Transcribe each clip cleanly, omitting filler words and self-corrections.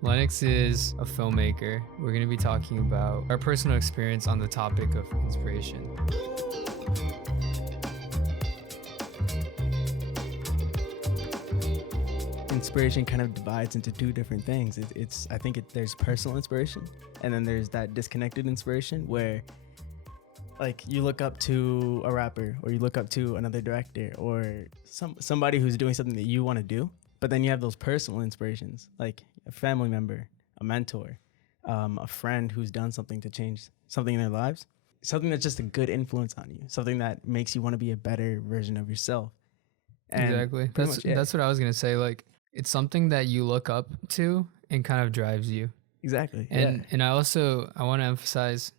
Lennox is a filmmaker. We're going to be talking about our personal experience on the topic of inspiration. Inspiration kind of divides into two different things. I think there's personal inspiration, and then there's that disconnected inspiration where, like, you look up to a rapper, or you look up to another director, or somebody who's doing something that you want to do. But then you have those personal inspirations, like a family member, a mentor, a friend who's done something to change something in their lives, something that's just a good influence on you, something that makes you want to be a better version of yourself. And exactly. That's what I was going to say. Like, it's something that you look up to and kind of drives you. Exactly. And I want to emphasize,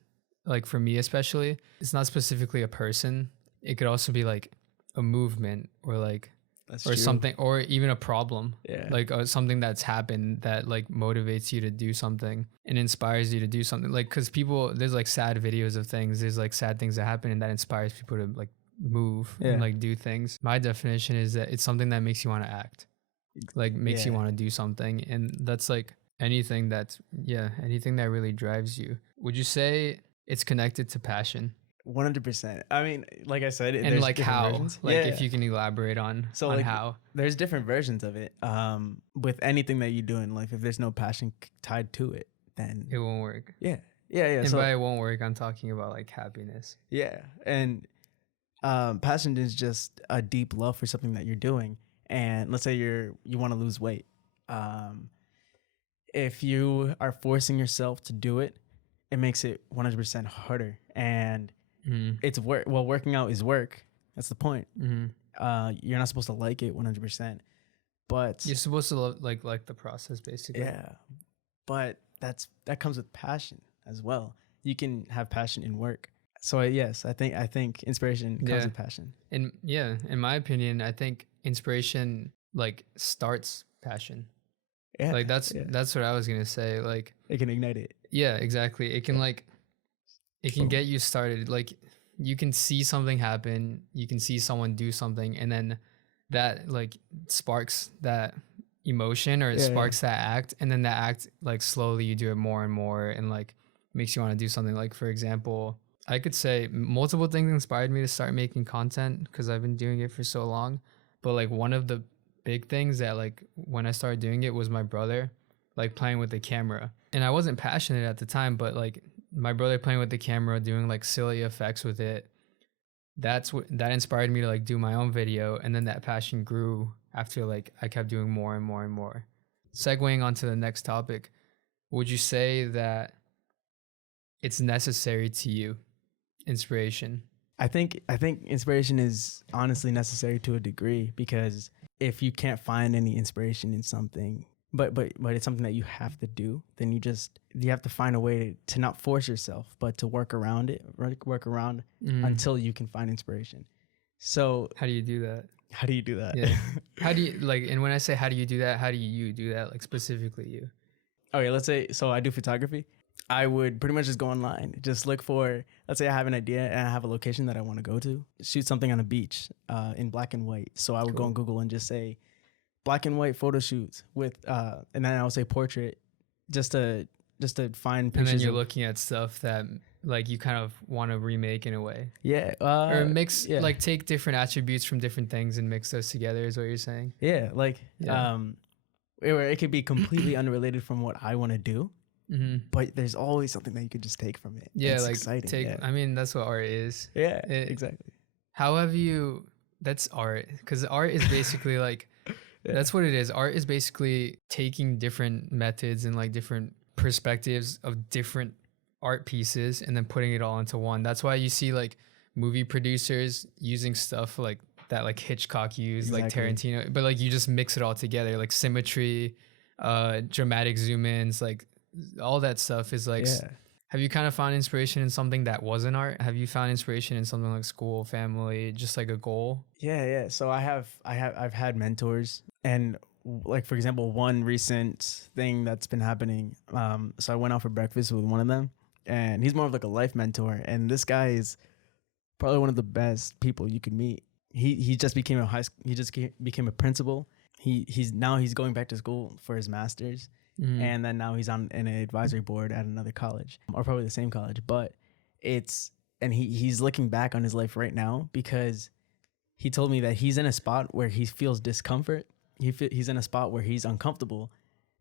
like, for me especially, it's not specifically a person. It could also be like a movement, or like, that's or true. something, or even a problem. Yeah. Like something that's happened that like motivates you to do something and inspires you to do something. Like, because there's like sad videos of things. There's like sad things that happen, and that inspires people to like move and like do things. My definition is that it's something that makes you want to act, like makes you want to do something. And that's like anything that really drives you. Would you say it's connected to passion? 100%. I mean, like I said, and there's like how versions. if you can elaborate on like, how there's different versions of it. With anything that you do in life, if there's no passion tied to it, then it won't work. Yeah. And so, by it won't work, I'm talking about like happiness. Yeah. And passion is just a deep love for something that you're doing. And let's say you want to lose weight. If you are forcing yourself to do it, it makes it 100% harder. And it's work. Well, working out is work. That's the point. You're not supposed to like it 100%, but you're supposed to like the process, basically. Yeah, but that comes with passion as well. You can have passion in work. So yes, I think inspiration comes with passion. And in my opinion, I think inspiration like starts passion. Yeah, like that's what I was gonna say. Like, it can ignite it. Yeah, exactly. It can it can get you started. Like, you can see something happen, you can see someone do something, and then that like sparks that emotion, or it sparks that act, and then that act, like, slowly you do it more and more, and like makes you want to do something. Like, for example, I could say multiple things inspired me to start making content because I've been doing it for so long. But like, one of the big things that, like, when I started doing it was my brother like playing with the camera. And I wasn't passionate at the time, but like my brother playing with the camera, doing like silly effects with it, that inspired me to like do my own video. And then that passion grew after like I kept doing more and more and more. Segueing onto the next topic, would you say that it's necessary to you, inspiration? I think inspiration is honestly necessary to a degree, because if you can't find any inspiration in something, but it's something that you have to do, then you have to find a way to not force yourself, but to work around it, until you can find inspiration. So how do you do that? Yeah. How do you, like, and when I say how do you do that, how do you do that, like, specifically you? Okay, let's say, so I do photography. I would pretty much just go online, just look for, let's say I have an idea and I have a location that I want to go to, shoot something on a beach in black and white. So I would go on Google and just say black and white photo shoots with, and then I would say portrait, just to find pictures. And then you're looking at stuff that like you kind of want to remake in a way. Yeah. Or mix, like take different attributes from different things and mix those together is what you're saying? Yeah. Like, it could be completely unrelated from what I want to do. But there's always something that you could just take from it. Yeah, it's like exciting. I mean, that's what art is. Yeah, exactly. How have you? That's art, because art is basically like that's what it is. Art is basically taking different methods and like different perspectives of different art pieces and then putting it all into one. That's why you see like movie producers using stuff like that, like Hitchcock used, like Tarantino, but like you just mix it all together, like symmetry, dramatic zoom ins, like all that stuff is like. Have you kind of found inspiration in something that wasn't art? Have you found inspiration in something like school, family, just like a goal? Yeah. So I've had mentors, and like, for example, one recent thing that's been happening. So I went out for breakfast with one of them, and he's more of like a life mentor. And this guy is probably one of the best people you could meet. He just became became a principal. He's going back to school for his master's. and then now he's on an advisory board at another college, or probably the same college. But he's looking back on his life right now, because he told me that he's in a spot where he feels discomfort. He's in a spot where he's uncomfortable,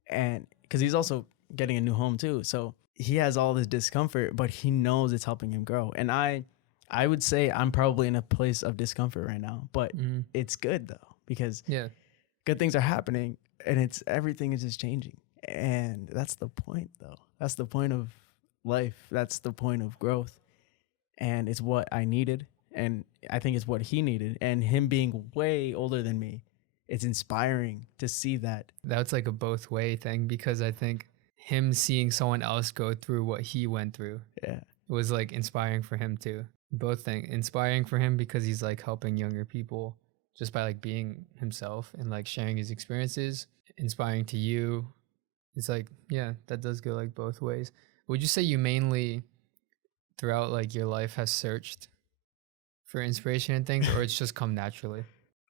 and because he's also getting a new home too, so he has all this discomfort, but he knows it's helping him grow. And I would say I'm probably in a place of discomfort right now, but it's good though, because good things are happening, and everything is just changing. And that's the point though. That's the point of life. That's the point of growth. And it's what I needed. And I think it's what he needed. And him being way older than me, it's inspiring to see that. That's like a both way thing, because I think him seeing someone else go through what he went through was like inspiring for him too. Both things. Inspiring for him because he's like helping younger people just by like being himself and like sharing his experiences. Inspiring to you. It's like, yeah, that does go like both ways. Would you say you mainly throughout like your life has searched for inspiration and things, or it's just come naturally?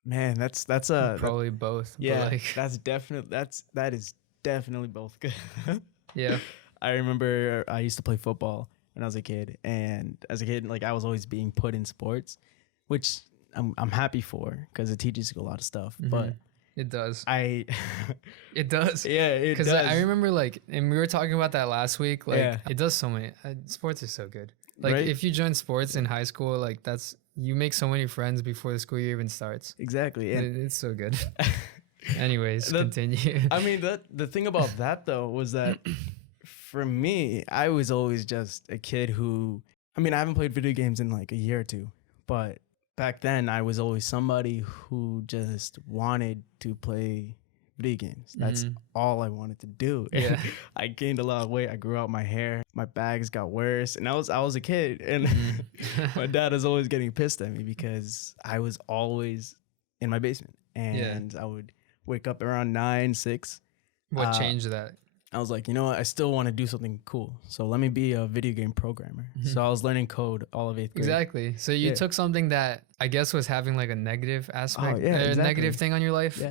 Man, that's probably both. Yeah, like, that is definitely both good. Yeah. I remember I used to play football when I was a kid, and as a kid, like I was always being put in sports, which I'm happy for, because it teaches you a lot of stuff. But it does. It does. Yeah, it does. Because I remember like, and we were talking about that last week. Like, it does so many. Sports are so good. Like, right? If you join sports in high school, like you make so many friends before the school year even starts. Exactly. And it's so good. Anyways, continue. I mean, the thing about that though was that for me, I was always just a kid who, I mean, I haven't played video games in like a year or two, but back then I was always somebody who just wanted to play video games. That's all I wanted to do. Yeah. I gained a lot of weight. I grew out my hair. My bags got worse, and I was a kid, and my dad was always getting pissed at me because I was always in my basement, and I would wake up around 9, 6. What changed that? I was like, you know what? I still want to do something cool. So let me be a video game programmer. So I was learning code all of 8th grade. Exactly. So you took something that I guess was having like a negative aspect, a negative thing on your life,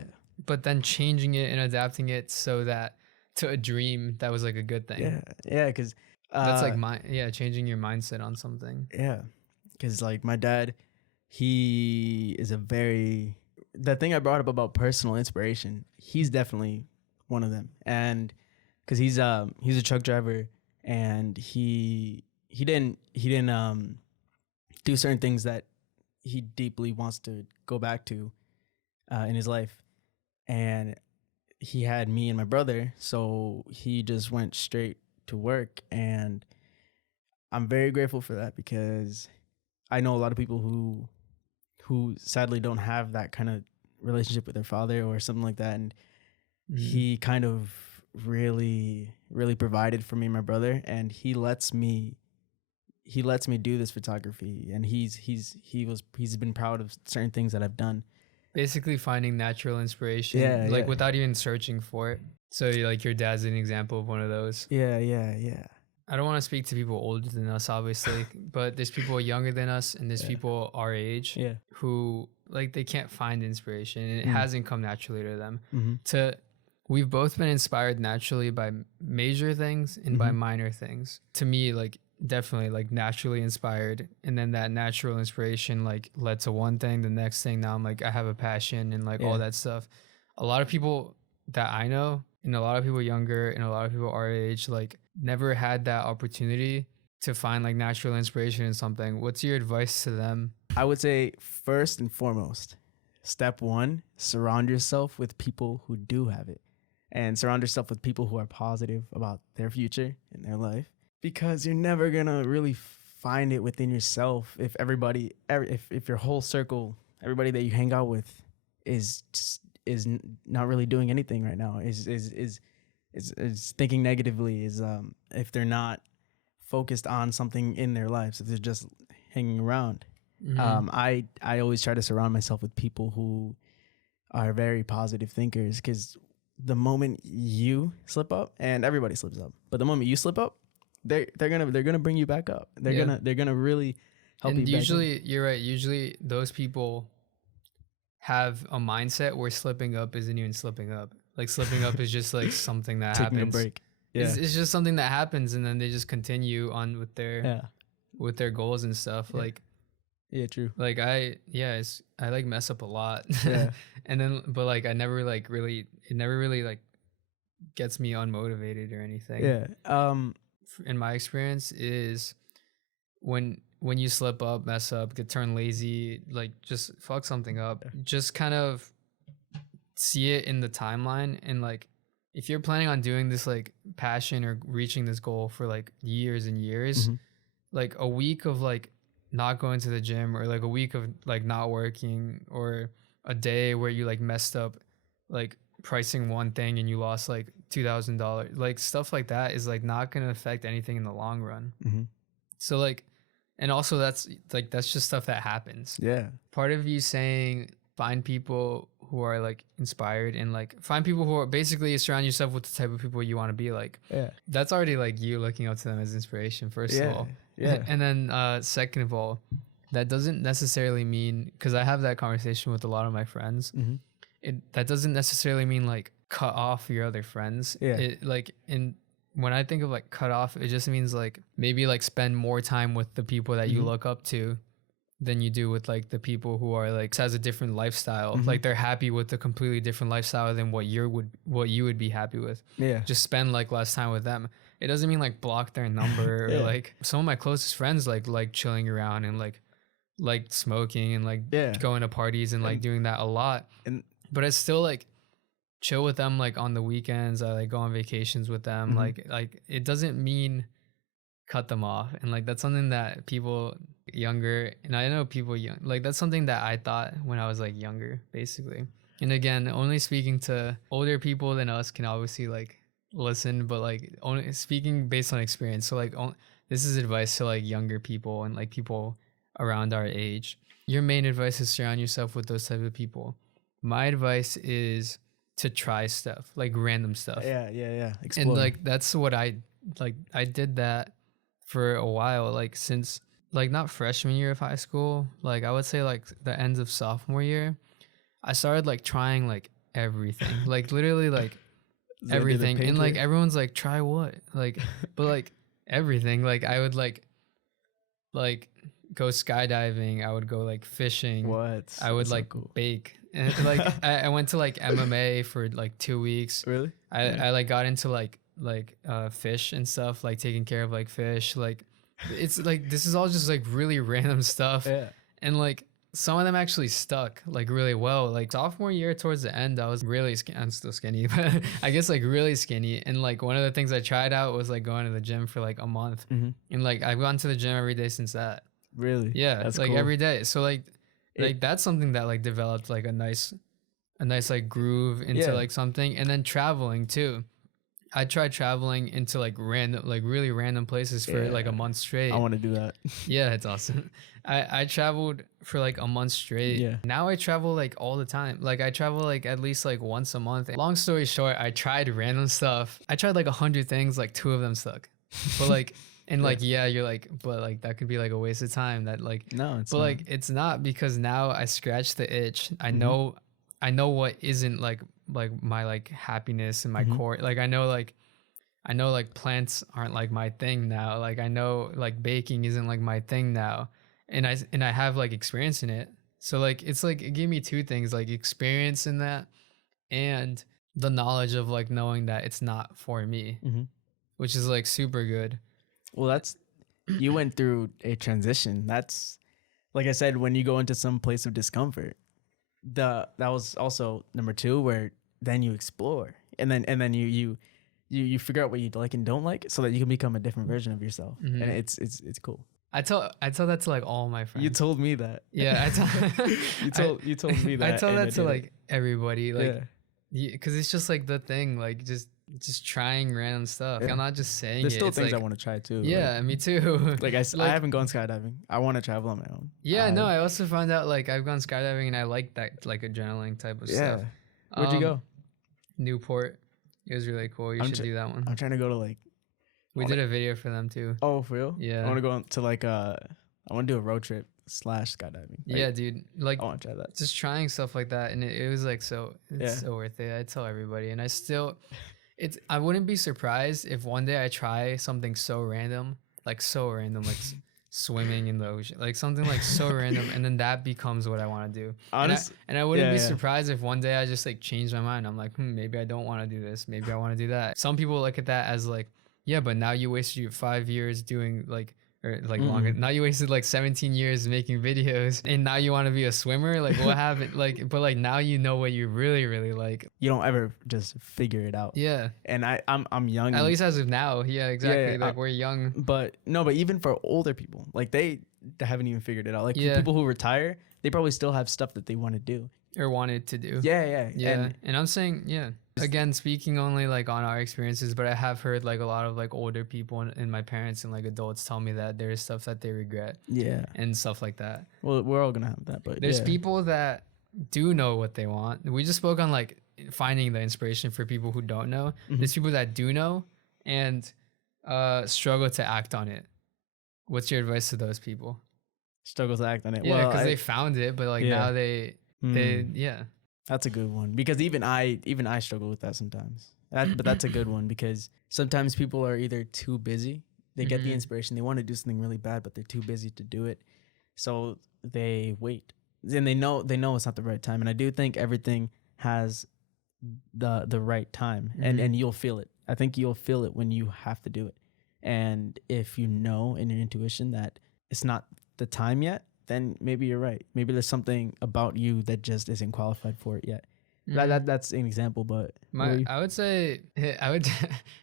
but then changing it and adapting it so that to a dream that was like a good thing. Yeah. Because that's like changing your mindset on something. Yeah. Because like my dad, he is the thing I brought up about personal inspiration, he's definitely one of them. And because he's a truck driver, and he didn't do certain things that he deeply wants to go back to in his life, and he had me and my brother, so he just went straight to work, and I'm very grateful for that, because I know a lot of people who sadly don't have that kind of relationship with their father or something like that, and he kind of really provided for me and my brother, and he lets me do this photography, and he's been proud of certain things that I've done. Basically finding natural inspiration, without even searching for it. So like your dad's an example of one of those. Yeah. I don't want to speak to people older than us, obviously, but there's people younger than us, and there's people our age who like they can't find inspiration, and it hasn't come naturally to them. We've both been inspired naturally by major things and by minor things. To me, like definitely like naturally inspired, and then that natural inspiration like led to one thing, the next thing. Now I'm like, I have a passion and like all that stuff. A lot of people that I know, and a lot of people younger, and a lot of people our age, like never had that opportunity to find like natural inspiration in something. What's your advice to them? I would say first and foremost, step 1, surround yourself with people who do have it. And surround yourself with people who are positive about their future and their life, because you're never gonna really find it within yourself if if your whole circle, everybody that you hang out with, is not really doing anything right now, is thinking negatively, if they're not focused on something in their lives, if they're just hanging around. I always try to surround myself with people who are very positive thinkers, because the moment you slip up, and everybody slips up, but the moment you slip up, they're gonna bring you back up. They're gonna really help you. And usually, you're right. Usually, those people have a mindset where slipping up isn't even slipping up. Like slipping up is just like something that Taking happens. a break. Yeah. It's just something that happens, and then they just continue on with Yeah. their goals and stuff. Yeah. Like Yeah. True. like I like mess up a lot. Yeah. And then but like I never like really it never really like gets me unmotivated or anything. Yeah. In my experience is when you slip up, mess up, get turned lazy, like just fuck something up, just kind of see it in the timeline. And like if you're planning on doing this like passion or reaching this goal for like years and years, like a week of like not going to the gym, or like a week of like not working, or a day where you like messed up like pricing one thing and you lost like $2,000, like stuff like that is like not going to affect anything in the long run. So like, and also that's just stuff that happens. Yeah. Part of you saying find people who are like inspired, and like find people who are basically surround yourself with the type of people you want to be like. Yeah. That's already like you looking up to them as inspiration, first of all. Yeah. And then second of all, that doesn't necessarily mean, because I have that conversation with a lot of my friends, that doesn't necessarily mean like cut off your other friends. Yeah. It like when I think of like cut off, it just means like maybe like spend more time with the people that you look up to than you do with like the people who are like has a different lifestyle. Like they're happy with a completely different lifestyle than what you would be happy with. Yeah. Just spend like less time with them. It doesn't mean like block their number or like some of my closest friends like chilling around and like smoking and like going to parties and like doing that a lot. But I still like chill with them like on the weekends. I like go on vacations with them. Like it doesn't mean cut them off. And like that's something that people younger, and I know people young, like that's something that I thought when I was like younger, basically. And again, only speaking to older people than us can obviously like listen, but like only speaking based on experience. So like this is advice to like younger people and like people around our age. Your main advice is surround yourself with those type of people. My advice is to try stuff, like random stuff. Yeah. Explore. And like that's what I did that for a while, like since like not freshman year of high school, like I would say like the ends of sophomore year, I started like trying like everything, like literally like everything. And like everyone's like, try what? Like, but like everything. Like I would like go skydiving. I would go like fishing. What? I would like bake. And like I went to like MMA for like 2 weeks. Really? I like got into like fish and stuff, like taking care of like fish. Like it's like this is all just like really random stuff. Yeah. And like some of them actually stuck like really well. Like sophomore year towards the end, I was really I'm still skinny, but I guess like really skinny. And like one of the things I tried out was like going to the gym for like a month. And like I've gone to the gym every day since that. Really? Yeah. That's like cool. Every day. So like that's something that like developed like a nice like groove into like something. And then traveling too. I tried traveling into like random, like really random places for like a month straight. I want to do that. Yeah, it's awesome. I traveled for like a month straight. Yeah. Now I travel like all the time. Like I travel like at least like once a month. Long story short, I tried random stuff. I tried like 100 things, like 2 of them stuck. But like, and like, you're like, but like that could be like a waste of time. That like, no, it's not. Like it's not, because now I scratched the itch. I know what isn't like my like happiness and my core. Like I know like plants aren't like my thing now. Like I know like baking isn't like my thing now, and I have like experience in it. So like it's like it gave me 2 things, like experience in that and the knowledge of like knowing that it's not for me, which is like super good. Well, that's you went through a transition. That's like I said, when you go into some place of discomfort, that was also number 2, where then you explore, and then you figure out what you like and don't like, so that you can become a different version of yourself. And it's cool. I tell that to like all my friends. You told me that. Yeah, you told me that. I tell that to like everybody, like, because it's just like the thing, like just trying random stuff. I'm not just saying there's still things like, I want to try too. Yeah, like, me too. Like I haven't gone skydiving. I want to travel on my own. Yeah, no, I also found out like I've gone skydiving and I like that like adrenaline type of stuff. Where'd you go? Newport. It was really cool. You should do that one. I'm trying to go to like. We did a video for them too. Oh, for real? Yeah. I want to go to like I want to do a road trip skydiving. Yeah, dude. Like I want to try that. just trying stuff like that, and it was like so worth it. I tell everybody, and I wouldn't be surprised if one day I try something so random, like swimming in the ocean, like something like so random, and then that becomes what I want to do. Honestly, and I wouldn't be surprised if one day I just like change my mind. I'm like, maybe I don't want to do this. Maybe I want to do that. Some people look at that as like, yeah, but now you wasted your 5 years doing like, or like longer. Now you wasted like 17 years making videos, and now you want to be a swimmer. Like what happened? Like, but like now you know what you really, really like. You don't ever just figure it out. Yeah. And I'm young. At least as of now. Yeah, exactly. Yeah, like we're young. But even for older people, like they haven't even figured it out. Like for people who retire, they probably still have stuff that they want to do or wanted to do. Yeah. And I'm saying, again, speaking only like on our experiences, but I have heard like a lot of like older people and my parents and like adults tell me that there's stuff that they regret. Yeah. And stuff like that. Well, we're all gonna have that, but there's people that do know what they want. We just spoke on like finding the inspiration for people who don't know. There's people that do know and struggle to act on it. What's your advice to those people? Struggle to act on it. Yeah, because they found it, but like now they That's a good one, because even I struggle with that sometimes. But that's a good one, because sometimes people are either too busy. They get the inspiration, they want to do something really bad, but they're too busy to do it, so they wait. And they know it's not the right time. And I do think everything has the right time, and you'll feel it. I think you'll feel it when you have to do it. And if you know in your intuition that it's not the time yet, then maybe you're right. Maybe there's something about you that just isn't qualified for it yet. That's an example, but I would say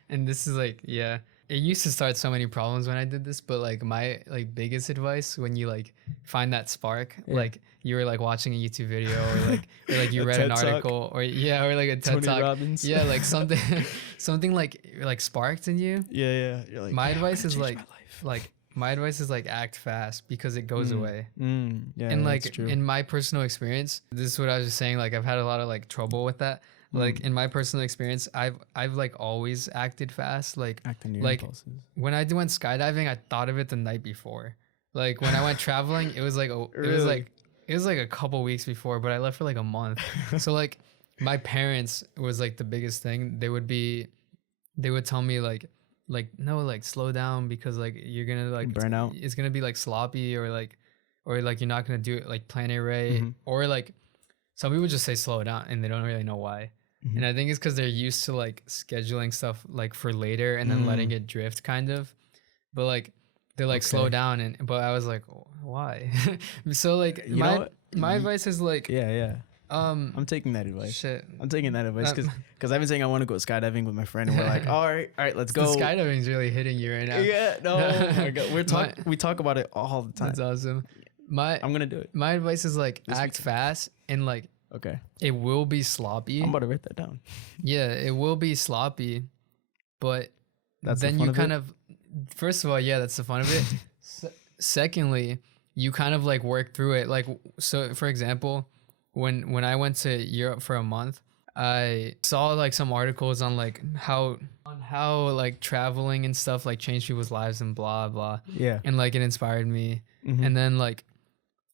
and this is like, it used to start so many problems when I did this, but like my like biggest advice when you like find that spark, like you were like watching a YouTube video or like you read an article or like a TED Tony Talk. Robbins. Yeah, like something like sparked in you. Yeah. You're like, my advice is like act fast, because it goes away. Yeah, and like in my personal experience, this is what I was just saying, like I've had a lot of like trouble with that. Like in my personal experience, I've like always acted fast. Like impulses. When I went skydiving, I thought of it the night before. Like when I went traveling, it was like it was like a couple weeks before, but I left for like a month. So like my parents was like the biggest thing. They would tell me like no, like slow down, because like you're gonna like burn out. It's gonna be like sloppy, or like you're not gonna do it like plan it right. Or like some people just say slow down and they don't really know why. And I think it's because they're used to like scheduling stuff like for later and then letting it drift kind of. But like they're like slow down, but I was like, why? So like my advice is like I'm taking that advice. Shit. I'm taking that advice because I've been saying I want to go skydiving with my friend, and we're like, all right, let's go. The skydiving's really hitting you right now. Yeah, no, oh my God. We talk about it all the time. That's awesome. I'm gonna do it. My advice is like act fast, and like it will be sloppy. I'm about to write that down. Yeah, it will be sloppy, but that's then you kind of first of all, that's the fun of it. Secondly, you kind of like work through it. Like, so for example, when I went to Europe for a month, I saw like some articles on like how like traveling and stuff like changed people's lives and blah blah. Yeah. And like it inspired me. And then like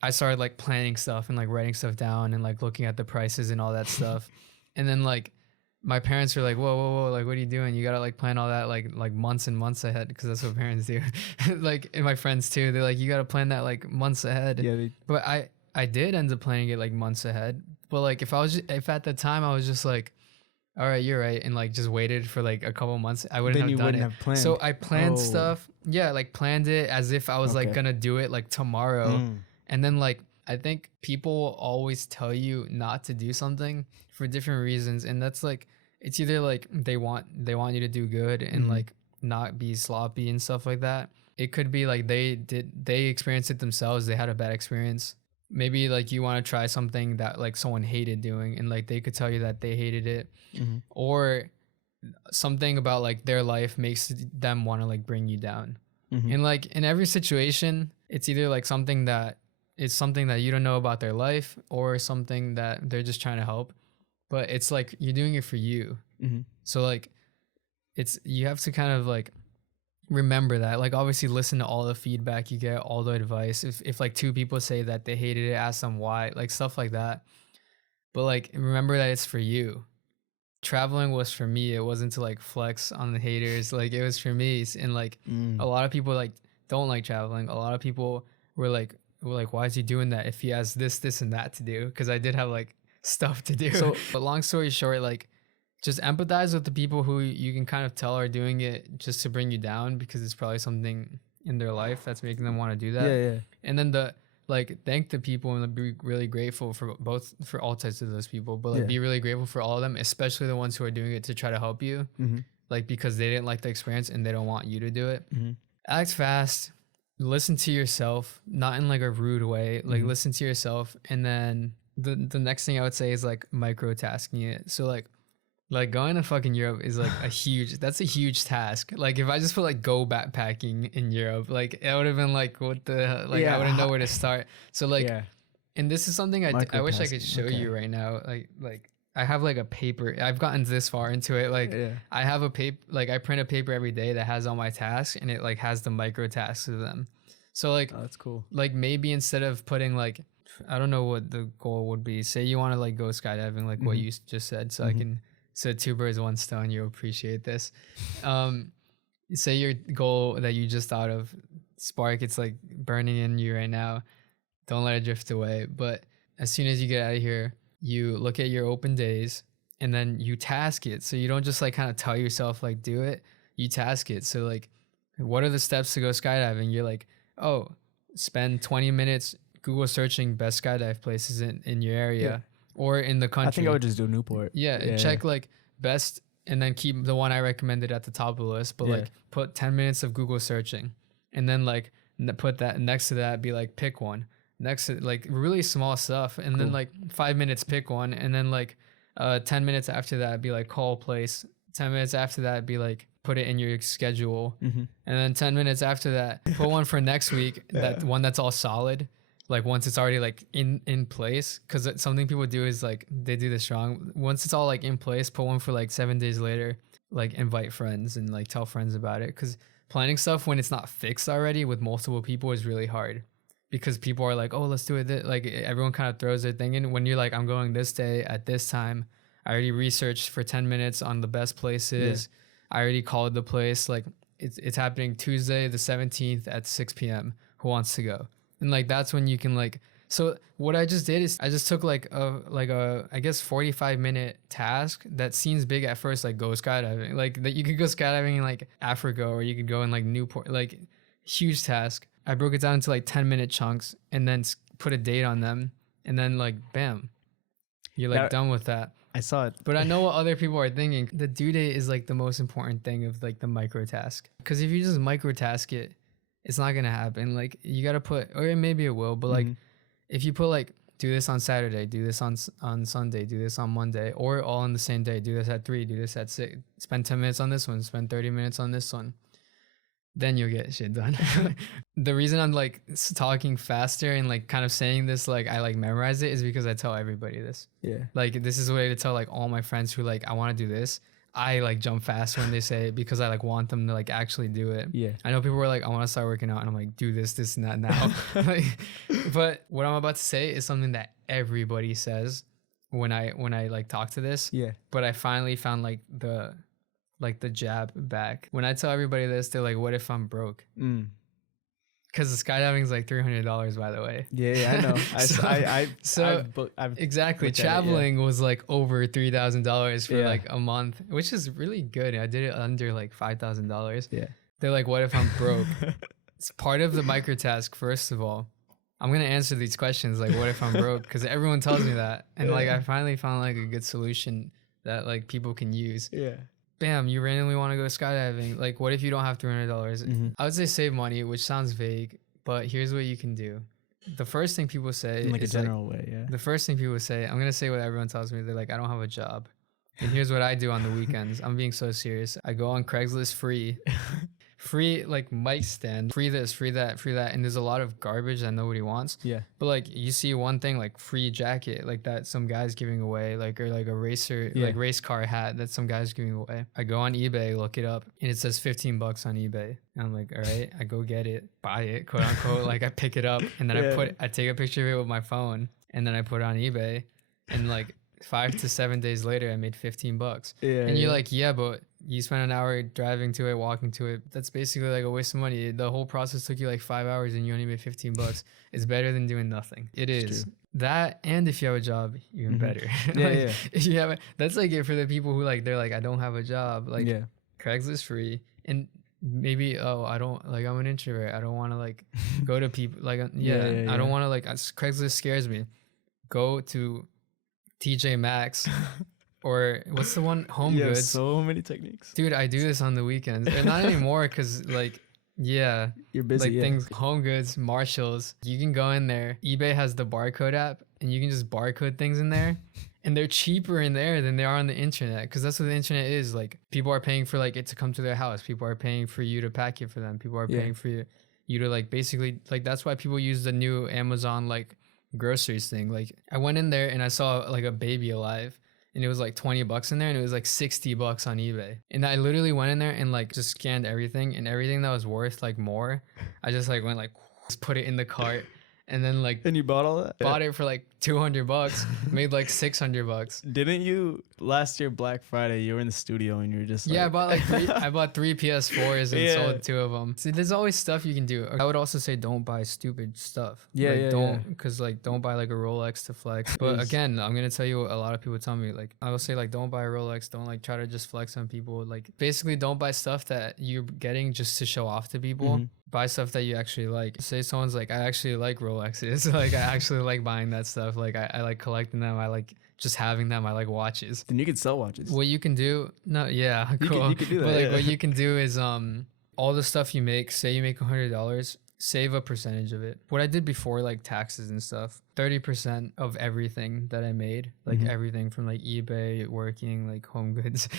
I started like planning stuff and like writing stuff down and like looking at the prices and all that stuff. And then like my parents were like, whoa, like what are you doing? You gotta like plan all that like months and months ahead, because that's what parents do. Like, and my friends too, they're like, you gotta plan that like months ahead. Yeah. But I did end up planning it like months ahead. But like if at the time I was just like, all right, you're right, and like just waited for like a couple months, I wouldn't have done it. Have planned. So I planned stuff. Yeah, like planned it as if I was like gonna do it like tomorrow. And then like I think people always tell you not to do something for different reasons, and that's like it's either like they want you to do good and like not be sloppy and stuff like that. It could be like they experienced it themselves, they had a bad experience. Maybe like you want to try something that like someone hated doing, and like they could tell you that they hated it, or something about like their life makes them want to like bring you down. And like in every situation, it's either like something that you don't know about their life, or something that they're just trying to help, but it's like you're doing it for you. So like you have to kind of like remember that. Like, obviously listen to all the feedback you get, all the advice. If like two people say that they hated it, ask them why, like stuff like that. But like, remember that it's for you. Traveling was for me. It wasn't to like flex on the haters. Like, it was for me. And like a lot of people like don't like traveling. A lot of people were like, why is he doing that if he has this and that to do? Because I did have like stuff to do. So, but long story short, like, just empathize with the people who you can kind of tell are doing it just to bring you down, because it's probably something in their life that's making them want to do that. Yeah. And then thank the people and be really grateful for all types of those people, but like be really grateful for all of them, especially the ones who are doing it to try to help you, like because they didn't like the experience and they don't want you to do it. Act fast, listen to yourself, not in like a rude way, like listen to yourself. And then the next thing I would say is like microtasking it. So like going to fucking Europe is like that's a huge task. Like if I just put like go backpacking in Europe, like it would have been like, what the, like I wouldn't know where to start. So like, and this is something I wish I could show you right now. Like I have like a paper, I've gotten this far into it. Like I have a paper, like I print a paper every day that has all my tasks and it like has the micro tasks of them. So like, that's cool. Like maybe instead of putting like, I don't know what the goal would be. Say you want to like go skydiving, like what you just said. So I can, so two birds, one stone, you'll appreciate this. Say your goal that you just thought of, spark, it's like burning in you right now. Don't let it drift away. But as soon as you get out of here, you look at your open days and then you task it. So you don't just like kind of tell yourself like do it, you task it. So like, what are the steps to go skydiving? You're like, oh, spend 20 minutes Google searching best skydive places in your area. Or in the country. I think I would just do Newport. Check like best, and then keep the one I recommended at the top of the list. But like put 10 minutes of Google searching, and then like put that next to that. Be like pick one next to like really small stuff, and then like 5 minutes pick one, and then like 10 minutes after that be like call a place. 10 minutes after that be like put it in your schedule, and then 10 minutes after that put one for next week. That one that's all solid. Like once it's already like in place, because something people do is like they do this wrong. Once it's all like in place, put one for like 7 days later, like invite friends and like tell friends about it. Because planning stuff when it's not fixed already with multiple people is really hard, because people are like, oh, let's do it. Like everyone kind of throws their thing in. When you're like, I'm going this day at this time, I already researched for 10 minutes on the best places. I already called the place. Like it's happening Tuesday the 17th at 6 p.m. Who wants to go? And like that's when you can like, so what I just did is I just took like a I guess 45-minute task that seems big at first, like go skydiving, like that you could go skydiving in like Africa, or you could go in like Newport, like huge task. I broke it down into like 10-minute chunks and then put a date on them, and then like bam, you're like done with that. I saw it. But I know what other people are thinking. The due date is like the most important thing of like the micro task, because if you just micro task it, it's not gonna happen. Like you gotta put, or maybe it will, but like if you put like do this on Saturday, do this on Sunday, do this on Monday, or all on the same day, do this at 3, do this at 6, spend 10 minutes on this one, spend 30 minutes on this one, then you'll get shit done. The reason I'm like talking faster and like kind of saying this like I like memorize it is because I tell everybody this. Like this is a way to tell like all my friends who like I want to do this. I like jump fast when they say it, because I like want them to like actually do it. I know people were like, I want to start working out, and I'm like, do this and that now. Like, but what I'm about to say is something that everybody says when I like talk to this. But I finally found like the jab back. When I tell everybody this, they're like, what if I'm broke? Because the skydiving is like $300, by the way. I know. Exactly. Traveling was like over $3,000 for like a month, which is really good. I did it under like $5,000. They're like, what if I'm broke? It's part of the micro task. First of all, I'm going to answer these questions. Like, what if I'm broke? Because everyone tells me that. And like, I finally found like a good solution that like people can use. Bam, you randomly want to go skydiving. Like, what if you don't have $300? I would say save money, which sounds vague, but here's what you can do. The first thing people say in like a general way, the first thing people say, I'm going to say what everyone tells me. They're like, I don't have a job. And here's what I do on the weekends. I'm being so serious. I go on Craigslist free free like mic stand, free this, free that, free that, and there's a lot of garbage that nobody wants. Yeah. But like you see one thing like free jacket like that some guy's giving away, like, or like a racer like race car hat that some guy's giving away. I go on eBay, look it up, and it says $15 on eBay. And I'm like, all right, I go get it, buy it, quote unquote. Like I pick it up and then I take a picture of it with my phone and then I put it on eBay, and like 5 to 7 days later I made $15. And you're like, yeah, but you spent an hour driving to it, walking to it. That's basically like a waste of money. The whole process took you like 5 hours and you only made $15. It's better than doing nothing. It is that, and if you have a job, even better. If you have that's like it for the people who like, they're like, I don't have a job. Like Craigslist free, and maybe I don't like, I'm an introvert, I don't want to like go to people like I don't want to like, Craigslist scares me. Go to TJ Maxx or what's the one, Home Goods. So many techniques, dude. I do this on the weekends, and not anymore because like you're busy, like things, Home Goods, Marshalls, you can go in there. eBay has the barcode app and you can just barcode things in there, and they're cheaper in there than they are on the internet, because that's what the internet is. Like people are paying for like it to come to their house, people are paying for you to pack it for them, people are paying for you to like basically like, that's why people use the new Amazon like groceries thing. Like I went in there and I saw like a baby alive, and it was like $20 in there, and it was like $60 on eBay. And I literally went in there and like just scanned everything, and everything that was worth like more, I just like went like just put it in the cart, and then like, and you bought all that? Bought it for like $200, made like $600. Didn't you last year Black Friday? You were in the studio and you were just like, I bought three PS4s and sold 2 of them. See, there's always stuff you can do. I would also say don't buy stupid stuff. Because like don't buy like a Rolex to flex. But again, I'm gonna tell you what a lot of people tell me. Like I will say like, don't buy a Rolex. Don't like try to just flex on people. Like basically don't buy stuff that you're getting just to show off to people. Buy stuff that you actually like. Say someone's like, I actually like Rolexes. Like I actually like buying that stuff. Like I like collecting them. I like just having them. I like watches. Then you can sell watches. What you can do, cool. You can do that. But like what you can do is all the stuff you make, say you make $100, save a percentage of it. What I did before, like taxes and stuff, 30% of everything that I made, like everything from like eBay, working, like Home Goods,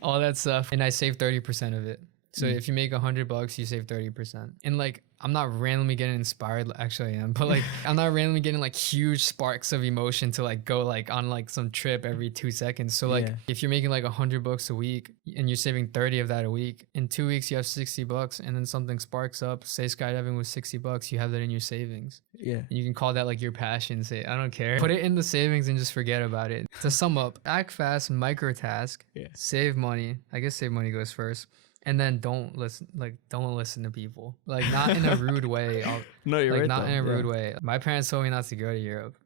all that stuff. And I saved 30% of it. So if you make $100, you save 30%. And like, I'm not randomly getting inspired. Actually, I am, but like, I'm not randomly getting like huge sparks of emotion to like go like on like some trip every 2 seconds. So like, if you're making like $100 a week and you're saving 30 of that a week, in 2 weeks you have $60, and then something sparks up. Say skydiving was $60, you have that in your savings. And you can call that like your passion. Say, I don't care. Put it in the savings and just forget about it. To sum up, act fast, micro task, save money. I guess save money goes first. And then don't listen to people. Like not in a rude way. No, you're like, right. Not in a rude way. My parents told me not to go to Europe.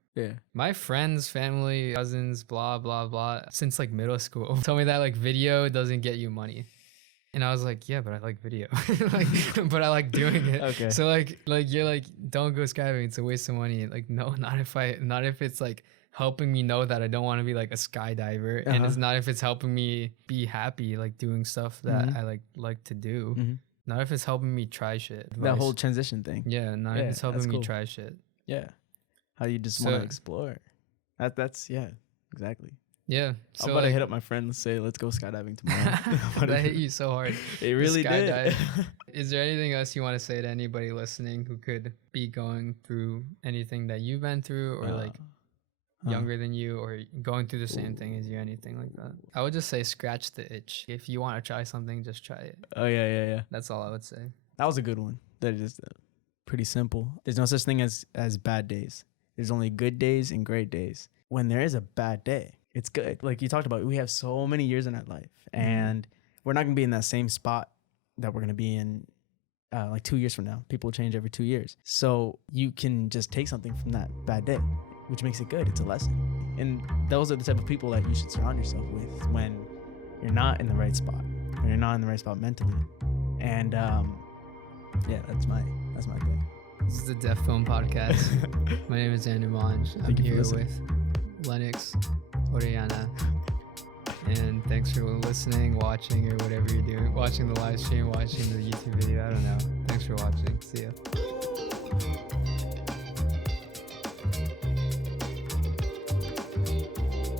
My friends, family, cousins, blah, blah, blah, since like middle school told me that like video doesn't get you money. And I was like, yeah, but I like video. Like, but I like doing it. Okay. So like you're like, don't go skydiving. It's a waste of money. Like, no, not if it's like helping me know that I don't want to be like a skydiver, and it's not if it's helping me be happy, like doing stuff that I like to do. Not if it's helping me try shit. That whole transition thing. Yeah, not if it's helping me try shit. Yeah. How you just want to explore. That's exactly. Yeah. So I'm about to hit up my friend and say, let's go skydiving tomorrow. That hit you so hard. It really did. Is there anything else you want to say to anybody listening who could be going through anything that you've been through, or like younger than you, or going through the same thing as you, anything like that? I would just say scratch the itch. If you want to try something, just try it. Oh yeah. That's all I would say. That was a good one. That is pretty simple. There's no such thing as bad days. There's only good days and great days. When there is a bad day, it's good. Like you talked about, we have so many years in our life, and we're not gonna be in that same spot that we're gonna be in like 2 years from now. People change every 2 years. So you can just take something from that bad day, which makes it good. It's a lesson. And those are the type of people that you should surround yourself with when you're not in the right spot, when you're not in the right spot mentally. And that's my thing. This is the Deft Film podcast. My name is Xander Monge. I'm here with Lennox, Oriana. And thanks for listening, watching, or whatever you're doing. Watching the live stream, watching the YouTube video. I don't know. Thanks for watching. See ya.